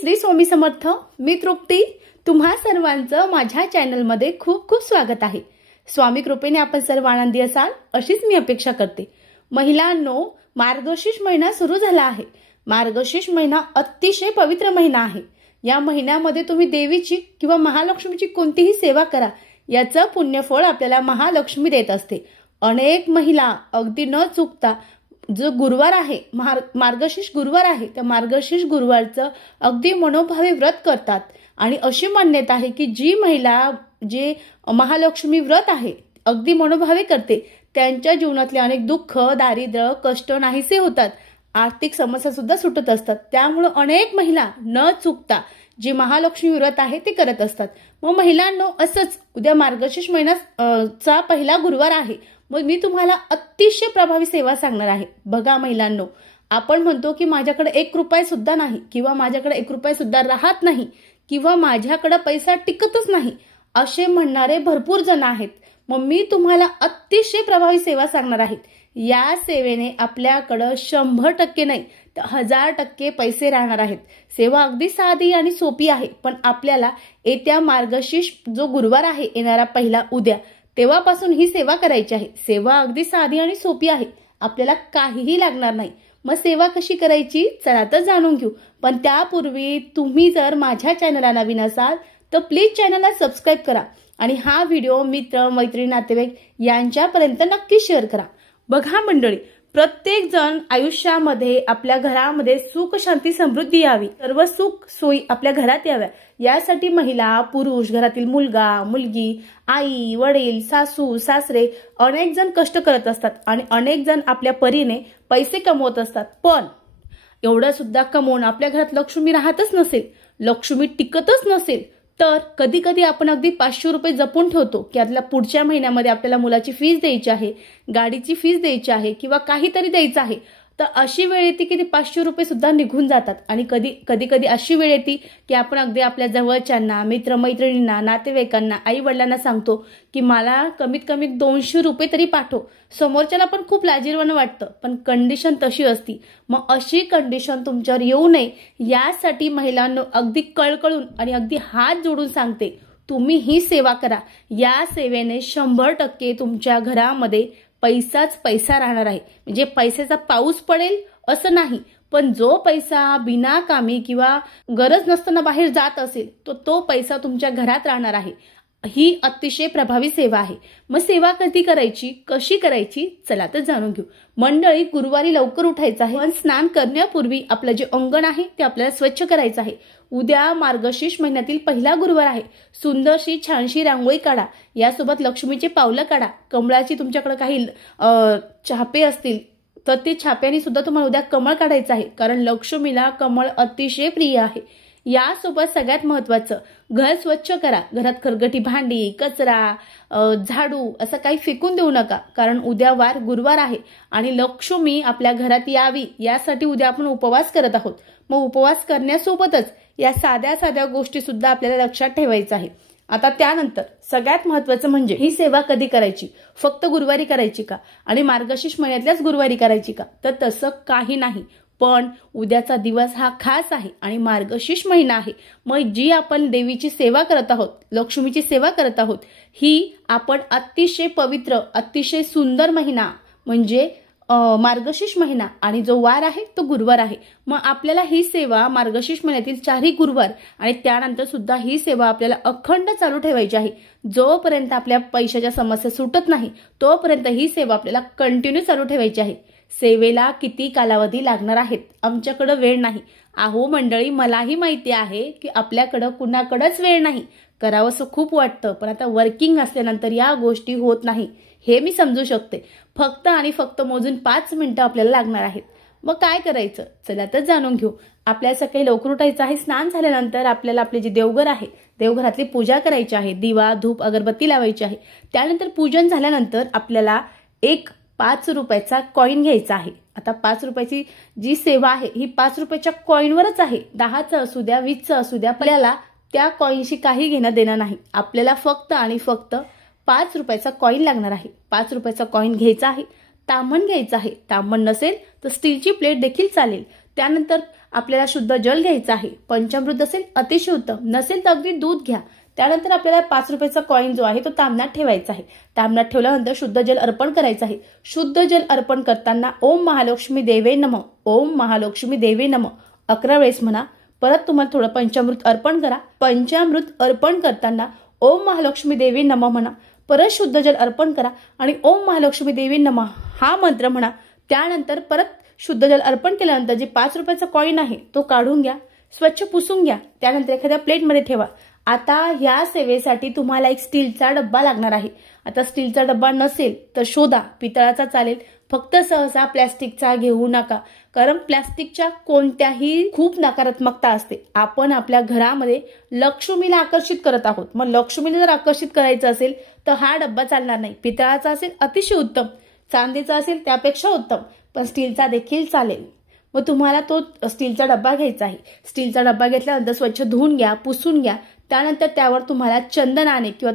श्री स्वामी समर्थ। मी तृप्ती, तुम्हा सर्वांचं माझ्या चॅनलमध्ये खूप खूप स्वागत आहे। स्वामी कृपेने आपण सर्व आनंदी असाल अशीच मी अपेक्षा करते। महिलांनो, मार्गशीर्ष महिना सुरू झाला आहे। मार्गशीर्ष महिना अतिशय पवित्र महिना आहे। या महिन्यामध्ये तुम्ही देवीची किंवा महालक्ष्मीची कोणतीही सेवा करा, याचं पुण्यफळ आपल्याला महालक्ष्मी देत असते। अनेक महिला अगदी न चुकता जो गुरुवार आहे, मार्गशीर्ष गुरुवार आहे, त्या मार्गशीर्ष गुरुवारचं अगदी मनोभावे व्रत करतात। आणि अशी मान्यता आहे की जी महिला जे महालक्ष्मी व्रत आहे अगदी मनोभावे करते, त्यांच्या जीवनातले अनेक दुःख, दारिद्र्य, कष्ट नाहीसे होतात। आर्थिक समस्या सुद्धा सुटत असतात। त्यामुळे अनेक महिला न चुकता जे महालक्ष्मी व्रत आहे ते करत असतात। मग महिलांनो, असंच उद्या मार्गशीर्ष महिन्याचा पहिला गुरुवार आहे। मग मी तुम्हाला अतिशय प्रभावी सेवा सांगणार आहे। बघा महिलांनो, आपण म्हणतो की माझ्याकडे 1 रुपया सुद्धा नाही, किंवा माझ्याकडे 1 रुपया सुद्धा राहत नाही, किंवा माझ्याकडे पैसा टिकतच नाही, असे म्हणणारे भरपूर जण आहेत। मग मी तुम्हाला अतिशय प्रभावी सेवा सांगणार आहे। या सेवेने आपल्याकडे 100% नाही तर 1000% पैसे राहणार आहेत। सेवा अगदी साधी आणि सोपी आहे, पण आपल्याला येत्या मार्गशीर्ष जो गुरुवार आहे, येणारा पहिला उद्या, तेव्हापासून ही सेवा करायची आहे। सेवा अगदी साधी आणि सोपी आहे, आपल्याला काहीही लागणार नाही। मग सेवा कशी करायची चला तर जाणून घेऊ। पण त्यापूर्वी तुम्ही जर माझ्या चॅनलला नवीन असाल तर प्लीज चॅनलला सबस्क्राइब करा आणि हा व्हिडिओ मित्र, मैत्रिणी, नातेवाईक यांच्यापर्यंत नक्की शेअर करा। बघा मंडळी, प्रत्येक जण आयुष्यामध्ये आपल्या घरामध्ये सुख, शांती, समृद्धी यावी, सर्व सुख सोयी आपल्या घरात याव्या, यासाठी महिला, पुरुष, घरातील मुलगा, मुलगी, आई, वडील, सासू, सासरे अनेक जण कष्ट करत असतात आणि अनेक जण आपल्या परीने पैसे कमवत असतात। पण एवढं सुद्धा कमवून आपल्या घरात लक्ष्मी राहतच नसेल, लक्ष्मी टिकतच नसेल, तर कधी कधी आपण अगदी 500 रुपये जपून ठेवतो की आपल्या पुढच्या महिन्यामध्ये आपल्याला मुलाची फीस द्यायची आहे, गाडीची फीस द्यायची आहे, किंवा काहीतरी द्यायचं आहे। तर अशी वेळ येते की ते 500 रुपये सुद्धा निघून जातात। आणि कधी अशी वेळ येते की आपण अगदी आपल्या जवळच्यांना, मित्र मैत्रिणींना, नातेवाईकांना, आई वडिलांना सांगतो की मला कमीत कमी 200 रुपये तरी पाठव। समोरच्याला पण खूप लाजिरवाणं वाटतं, पण कंडिशन तशी असती। मग अशी कंडिशन तुमच्यावर येऊ नये यासाठी महिलांना अगदी कळकळून आणि अगदी हात जोडून सांगते, तुम्ही ही सेवा करा। या सेवेने 100% तुमच्या घरामध्ये पैसाच पैसा राहणार आहे। म्हणजे पैशाचा पाऊस पडेल असं नाही, पण जो पैसा बिनाकामी किंवा गरज नसताना बाहेर जात असेल तो पैसा तुमच्या घरात राहणार आहे। ही अतिशय प्रभावी सेवा आहे। मग सेवा कधी करायची, कशी करायची चला तर जाणून घेऊ। मंडळी, गुरुवारी लवकर उठायचं आहे, पण स्नान करण्यापूर्वी आपलं जे अंगण आहे ते आपल्याला स्वच्छ करायचं आहे। उद्या मार्गशीर्ष महिन्यातील पहिला गुरुवार आहे। सुंदरशी छानशी रांगोळी काढा, यासोबत लक्ष्मीचे पावलं काढा। कमळाची तुमच्याकडे काही छापे असतील तर ते छाप्याने सुद्धा तुम्हाला उद्या कमळ काढायचं आहे, कारण लक्ष्मीला कमळ अतिशय प्रिय आहे। यासोबत सगळ्यात महत्वाचं, घर स्वच्छ करा। घरात खरगटी भांडी, कचरा, झाडू असं काही फेकून देऊ नका, कारण उद्या वार गुरुवार आहे आणि लक्ष्मी आपल्या घरात यावी यासाठी उद्या आपण उपवास करत आहोत। मग उपवास करण्यासोबतच या साध्या साध्या गोष्टी सुद्धा आपल्याला लक्षात ठेवायचं आहे। आता त्यानंतर सगळ्यात महत्वाचं म्हणजे ही सेवा कधी करायची, फक्त गुरुवारी करायची का आणि मार्गशीर्ष महिन्यातल्याच गुरुवारी करायची का, तर तसं काही नाही। पण उद्याचा दिवस हा खास आहे आणि मार्गशीर्ष महिना आहे। मग जी आपण देवीची सेवा करत आहोत, लक्ष्मीची सेवा करत आहोत, ही आपण अतिशय पवित्र, अतिशय सुंदर महिना म्हणजे मार्गशीर्ष महिना, आणि जो वार आहे तो गुरुवार आहे। मग आपल्याला ही सेवा मार्गशीर्ष महिन्यातील 4 गुरुवार आणि त्यानंतर सुद्धा ही सेवा आपल्याला अखंड चालू ठेवायची आहे। जोपर्यंत आपल्या पैशाच्या समस्या सुटत नाही तोपर्यंत ही सेवा आपल्याला कंटिन्यू चालू ठेवायची आहे। सेवेला किती कालावधी लागणार आहेत, आमच्याकडे वेळ नाही। अहो मंडळी, मलाही माहिती आहे की आपल्याकडे कुणाकडेच वेळ नाही, करावंसं खूप वाटतं, पण आता वर्किंग असल्यानंतर या गोष्टी होत नाही, हे मी समजू शकते। फक्त आणि फक्त मोजून 5 मिनिटं आपल्याला लागणार आहेत। मग काय करायचं चला तर जाणून घेऊ। आपल्याला सकाळी लवकर उठायचं आहे। स्नान झाल्यानंतर आपल्याला आपले जे देवघर आहे, देवघरातली पूजा करायची आहे। दिवा, धूप, अगरबत्ती लावायची आहे। त्यानंतर पूजन झाल्यानंतर आपल्याला एक 5 रुपयाचा कॉइन घ्यायचा आहे। आता 5 रुपयाची जी सेवा आहे ही 5 रुपयाच्या कॉइनवरच आहे। 10चं असू द्या, 20चं असू द्या, आपल्याला त्या कॉइनशी काही घेणं देणं नाही। आपल्याला फक्त आणि फक्त 5 रुपयाचा कॉइन लागणार आहे। 5 रुपयाचा कॉइन घ्यायचा आहे। ताम्हण घ्यायचं आहे, ताम्हण नसेल तर स्टीलची प्लेट देखील चालेल। त्यानंतर आपल्याला शुद्ध जल घ्यायचं आहे. पंचामृत असेल अतिशय उत्तम, नसेल तर अगदी दूध घ्या. त्यानंतर आपल्याला 5 रुपयाचा कॉईन जो आहे तो तांबण्यात ठेवायचा आहे. तांबण्यात ठेवल्यानंतर शुद्ध जल अर्पण करायचं आहे. शुद्ध जल अर्पण करताना ओम महालक्ष्मी देवे नमः, ओम महालक्ष्मी देवे नमः 11 वेळेस म्हणा. परत तुम्हाला थोडं पंचामृत अर्पण करा. पंचामृत अर्पण करताना ओम महालक्ष्मी देवी नमः म्हणा. परत शुद्ध जल अर्पण करा आणि ओम महालक्ष्मी देवी नमः हा मंत्र म्हणा. त्यानंतर परत शुद्ध जल अर्पण केल्यानंतर जे 5 रुपयाचा कॉईन आहे तो काढून घ्या, स्वच्छ पुसून घ्या. त्यानंतर एखाद्या प्लेटमध्ये ठेवा. आता ह्या सेवेसाठी तुम्हाला एक स्टीलचा डब्बा लागणार आहे. आता स्टीलचा डब्बा नसेल तर शोधा, पितळाचा चालेल. फक्त सहसा प्लॅस्टिकचा घेऊ नका, कारण प्लॅस्टिकच्या कोणत्याही खूप नकारात्मकता असते. आपण आपल्या घरामध्ये लक्ष्मीला आकर्षित करत आहोत. मग लक्ष्मीला जर आकर्षित करायचं असेल तर हा डब्बा चालणार नाही. पितळाचा असेल अतिशय उत्तम, चांदीचा असेल त्यापेक्षा उत्तम, पण स्टीलचा देखील चालेल. मग तुम्हाला तो स्टीलचा डब्बा घ्यायचा आहे. स्टीलचा डब्बा घेतल्यानंतर स्वच्छ धुवून घ्या, पुसून घ्या. त्यानंतर त्यावर तुम्हाला चंदनाने किंवा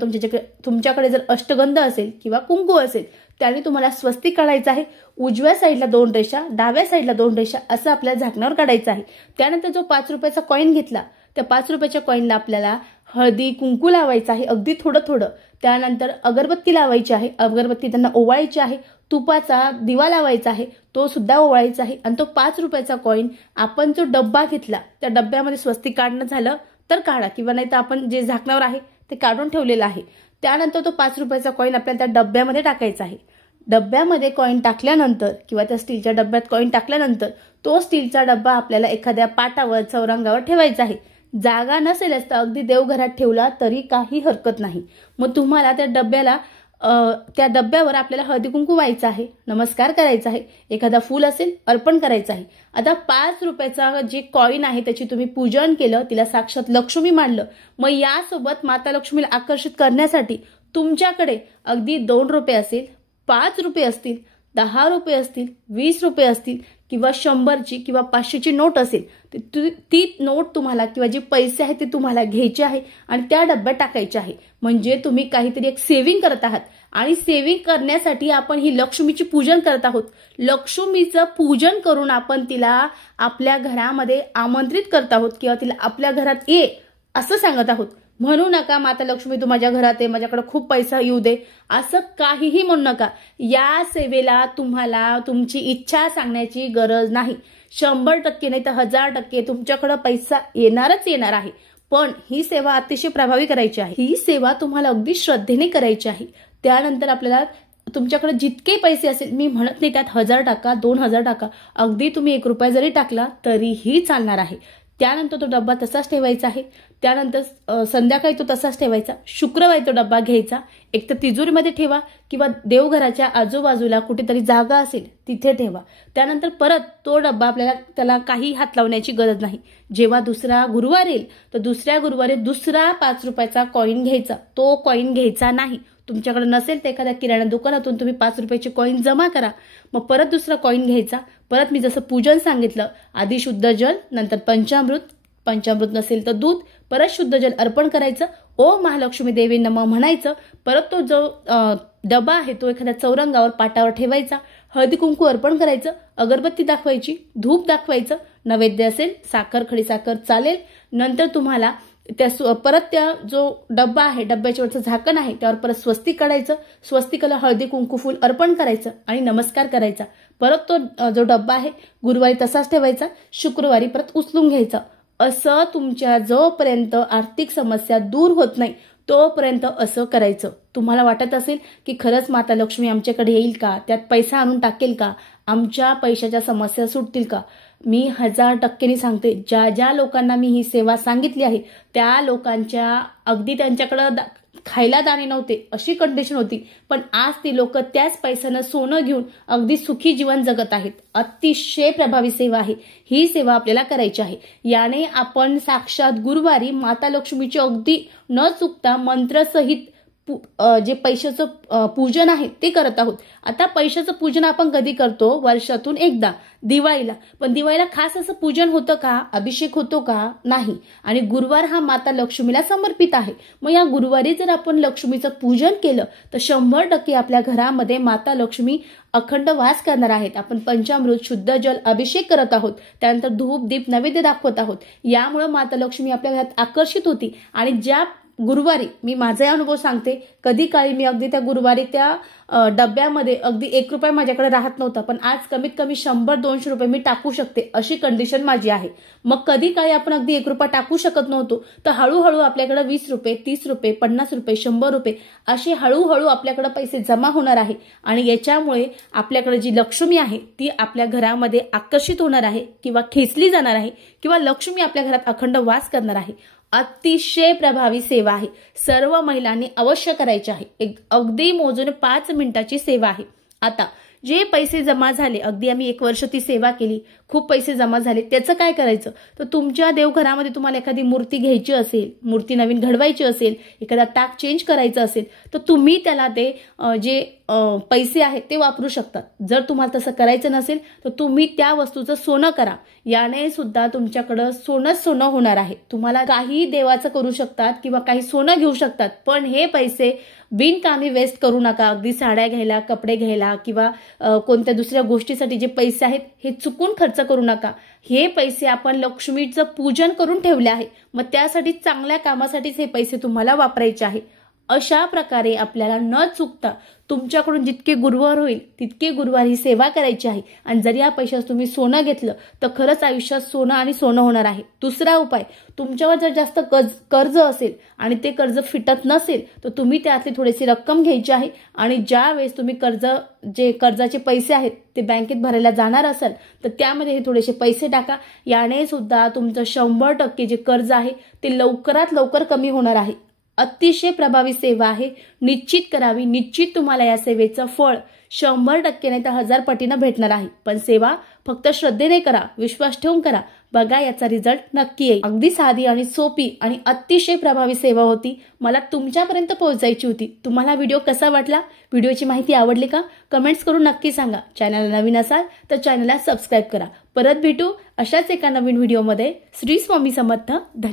तुमच्याकडे जर अष्टगंध असेल किंवा कुंकू असेल त्याने तुम्हाला स्वस्तिक काढायचं आहे. उजव्या साईडला 2 रेषा, डाव्या साईडला 2 रेषा असं आपल्या झाकणावर काढायचं आहे. त्यानंतर जो 5 रुपयाचा कॉईन घेतला त्या 5 रुपयाच्या कॉईनला आपल्याला हळदी कुंकू लावायचं आहे, अगदी थोडं थोडं. त्यानंतर अगरबत्ती लावायची आहे, अगरबत्ती त्यांना ओवाळायची आहे. तुपाचा दिवा लावायचा आहे, तो सुद्धा ओवाळायचा आहे. आणि तो 5 रुपयाचा कॉईन आपण जो डब्बा घेतला त्या डब्यामध्ये स्वस्तिक काढणं झालं तर काढा, किंवा नाही तर आपण जे झाकणावर आहे ते काढून ठेवलेलं आहे. त्यानंतर तो 5 रुपयाचा कॉईन आपल्याला त्या डब्यामध्ये टाकायचा आहे. डब्यामध्ये कॉईन टाकल्यानंतर किंवा त्या स्टीलच्या डब्यात कॉईन टाकल्यानंतर तो स्टीलचा डब्बा आपल्याला एखाद्या पाटावर चौरंगावर ठेवायचा आहे. जागा नसेलच तर अगदी देवघरात ठेवला तरी काही हरकत नाही. मग तुम्हाला त्या डब्यावर आपल्याला हळदी कुंकू व्हायचं आहे, नमस्कार करायचा आहे, एखादा फूल असेल अर्पण करायचं आहे. आता 5 रुपयाचा जे कॉईन आहे त्याची तुम्ही पूजन केलं, तिला साक्षात लक्ष्मी मानलं. मग यासोबत माता लक्ष्मीला आकर्षित करण्यासाठी तुमच्याकडे अगदी 2 रुपये असेल, 5 रुपये असतील, 10 रुपये असतील, 20 रुपये असतील किंवा 100ची किंवा 500ची नोट असेल, ती नोट तुम्हाला किंवा जे पैसे आहेत ते तुम्हाला घ्यायचे आहे आणि त्या डब्यात टाकायचे आहे. म्हणजे तुम्ही काहीतरी एक सेव्हिंग करत आहात आणि सेव्हिंग करण्यासाठी आपण ही लक्ष्मीची पूजन करत आहोत. लक्ष्मीचं पूजन करून आपण तिला आपल्या घरामध्ये आमंत्रित करत आहोत किंवा तिला आपल्या घरात ये असं सांगत आहोत. म्हणू नका माता लक्ष्मी तू माझ्या घरात आहे, माझ्याकडे खूप पैसा येऊ दे, असं काहीही म्हणू नका. या सेवेला तुम्हाला तुमची इच्छा सांगण्याची गरज नाही. 100% नाही तर 1000% तुमच्याकडे पैसा येणारच येणार आहे. पण ही सेवा अतिशय प्रभावी करायची आहे. ही सेवा तुम्हाला अगदी श्रद्धेने करायची आहे. त्यानंतर आपल्याला तुमच्याकडे जितके पैसे असेल, मी म्हणत नाही त्यात 1000 टाका, 2000 टाका, अगदी तुम्ही 1 रुपया जरी टाकला तरीही चालणार आहे. त्यानंतर तो डब्बा तसाच ठेवायचा आहे. त्यानंतर संध्याकाळी तो तसाच ठेवायचा. शुक्रवारी तो डब्बा घ्यायचा, एक तर तिजोरीमध्ये ठेवा किंवा देवघराच्या आजूबाजूला कुठेतरी जागा असेल तिथे ठेवा. त्यानंतर परत तो डब्बा आपल्याला त्याला काही हात लावण्याची गरज नाही. जेव्हा दुसरा गुरुवार येईल तर दुसऱ्या गुरुवारी दुसरा 5 रुपयाचा कॉईन घ्यायचा, तो कॉईन घ्यायचा नाही. तुमच्याकडे नसेल तर एखाद्या किराणा दुकानातून तुम्ही 5 रुपयाचे कॉईन जमा करा. मग परत दुसरा कॉईन घ्यायचा. परत मी जसं पूजन सांगितलं, आधी शुद्ध जल, नंतर पंचामृत, पंचामृत नसेल तर दूध, परत शुद्ध जल अर्पण करायचं, ओम महालक्ष्मी देवी नमः म्हणायचं. परत तो जो डबा आहे तो एखाद्या चौरंगावर पाटावर ठेवायचा, हळदी कुंकू अर्पण करायचं, अगरबत्ती दाखवायची, धूप दाखवायचं, नैवेद्य असेल साखर, खडी साखर चालेल. नंतर तुम्हाला परत त्या जो डब्बा आहे डब्याच्या वरचं झाकण आहे त्यावर परत स्वस्तिक काढायचं, स्वस्तिकाला हळदी कुंकू फूल अर्पण करायचं आणि नमस्कार करायचा. परत तो जो डब्बा आहे गुरुवारी तसाच ठेवायचा, शुक्रवारी परत उचलून घ्यायचा. असं तुमच्या जोपर्यंत आर्थिक समस्या दूर होत नाही तोपर्यंत असं करायचं. तुम्हाला वाटत असेल की खरंच माता लक्ष्मी आमच्याकडे येईल का, त्यात पैसा आणून टाकेल का, आमच्या पैशाच्या समस्या सुटतील का, मी 1000% सांगते, ज्या ज्या लोकांना मी ही सेवा सांगितली आहे त्या लोकांच्या अगदी त्यांच्याकडे खायला दाणे नव्हते अशी कंडिशन होती, पण आज ती लोक त्याच पैशानं सोनं घेऊन अगदी सुखी जीवन जगत आहेत. अतिशय प्रभावी सेवा आहे ही. सेवा आपल्याला करायची आहे. याने आपण साक्षात गुरुवारी माता लक्ष्मीची अगदी न चुकता मंत्रसहित जे पैशाचं पूजन आहे ते करत आहोत। आता पैशाचं पूजन आपण कधी करतो? वर्षातून एकदा, दिवाळीला। पण दिवाळीला खास असं पूजन होतं का? अभिषेक होतो का? नाही। आणि गुरुवार हा माता लक्ष्मीला समर्पित आहे। मग या गुरुवारी जर आपण लक्ष्मीचं पूजन केलं तर 100% आपल्या घरामध्ये माता लक्ष्मी अखंड वास करणार आहेत। आपण पंचामृत, शुद्ध जल, अभिषेक करत आहोत, त्यानंतर धूप दीप नैवेद्य दाखवत आहोत। यामुळे माता लक्ष्मी आपल्या घरात आकर्षित होती। आणि ज्या गुरुवारी, मी माझा अनुभव सांगते, कधी काळी मी अगदी त्या गुरुवारी त्या डब्यामध्ये अगदी 1 रुपया माझ्याकडे राहत नव्हता, पण आज कमीत कमी 100-200 रुपये मी टाकू शकते अशी कंडिशन माझी आहे। मग कधी काळी आपण अगदी 1 रुपया टाकू शकत नव्हतो, तर हळूहळू आपल्याकडे 20 रुपये, 30 रुपये, 50 रुपये, 100 रुपये असे हळूहळू आपल्याकडे पैसे जमा होणार आहे। आणि याच्यामुळे आपल्याकडे जी लक्ष्मी आहे ती आपल्या घरामध्ये आकर्षित होणार आहे किंवा खेचली जाणार आहे किंवा लक्ष्मी आपल्या घरात अखंड वास करणार आहे। अतिशय प्रभावी सेवा आहे, सर्व महिलांनी अवश्य करायची आहे। एक अगदी मोजून 5 मिनिटाची सेवा आहे। आता जे पैसे जमा झाले, अगदी आम्ही 1 वर्ष ती सेवा केली, खूप पैसे जमा झाले, त्याचं काय करायचं? तर तुमच्या देवघरामध्ये तुम्हाला एखादी मूर्ती घ्यायची असेल, मूर्ती नवीन घडवायची असेल, एखादा टाक चेंज करायचं असेल, तर तुम्ही त्याला ते जे पैसे आहेत ते वापरू शकतात। जर तुम्हाला तसं करायचं नसेल तर तुम्ही त्या वस्तूचं सोनं करा, याने सुद्धा तुमच्याकडे सोनं होणार आहे। तुम्हाला काही देवाचं करू शकतात किंवा काही सोनं घेऊ शकतात, पण हे पैसे बिनकामी वेस्ट करू नका। अगदी साड्या घ्यायला, कपडे घ्यायला किंवा कोणत्या दुसऱ्या गोष्टीसाठी जे पैसे आहेत हे चुकून खर्च करू नका। हे पैसे आपण लक्ष्मीचं पूजन करून ठेवले आहे, मग त्यासाठी चांगल्या कामासाठीच हे पैसे तुम्हाला वापरायचे आहे। अशा प्रकारे आपल्याला न चुकता तुमच्याकडून जितके गुरुवार होईल तितके गुरुवार ही सेवा करायची आहे। आणि जर या पैशात तुम्ही सोनं घेतलं तर खरंच आयुष्यात सोनं आणि सोनं होणार आहे। दुसरा उपाय, तुमच्यावर जर जास्त कर्ज असेल आणि ते कर्ज फिटत नसेल तर तुम्ही त्यातली थोडीशी रक्कम घ्यायची आहे आणि ज्या वेळेस तुम्ही कर्जाचे पैसे आहेत ते बँकेत भरायला जाणार असाल तर त्यामध्ये हे थोडेसे पैसे टाका। याने सुद्धा तुमचं 100% जे कर्ज आहे ते लवकरात लवकर कमी होणार आहे। अतिशय प्रभावी सेवा आहे, निश्चित करावी। निश्चित तुम्हाला या सेवेचं फळ 100% नाही तर 1000 पटीनं भेटणार आहे। पण सेवा फक्त श्रद्धेने करा, विश्वास ठेवून करा, बघा याचा रिझल्ट नक्की येईल। अगदी साधी आणि सोपी आणि अतिशय प्रभावी सेवा होती, मला तुमच्यापर्यंत पोहोचायची होती। तुम्हाला व्हिडिओ कसा वाटला? व्हिडिओची माहिती आवडली का? कमेंट्स करून नक्की सांगा। चॅनलला नवीन असाल तर चॅनलला सबस्क्राईब करा। परत भेटू अशाच एका नवीन व्हिडिओमध्ये। श्री स्वामी समर्थ। धन्यवाद।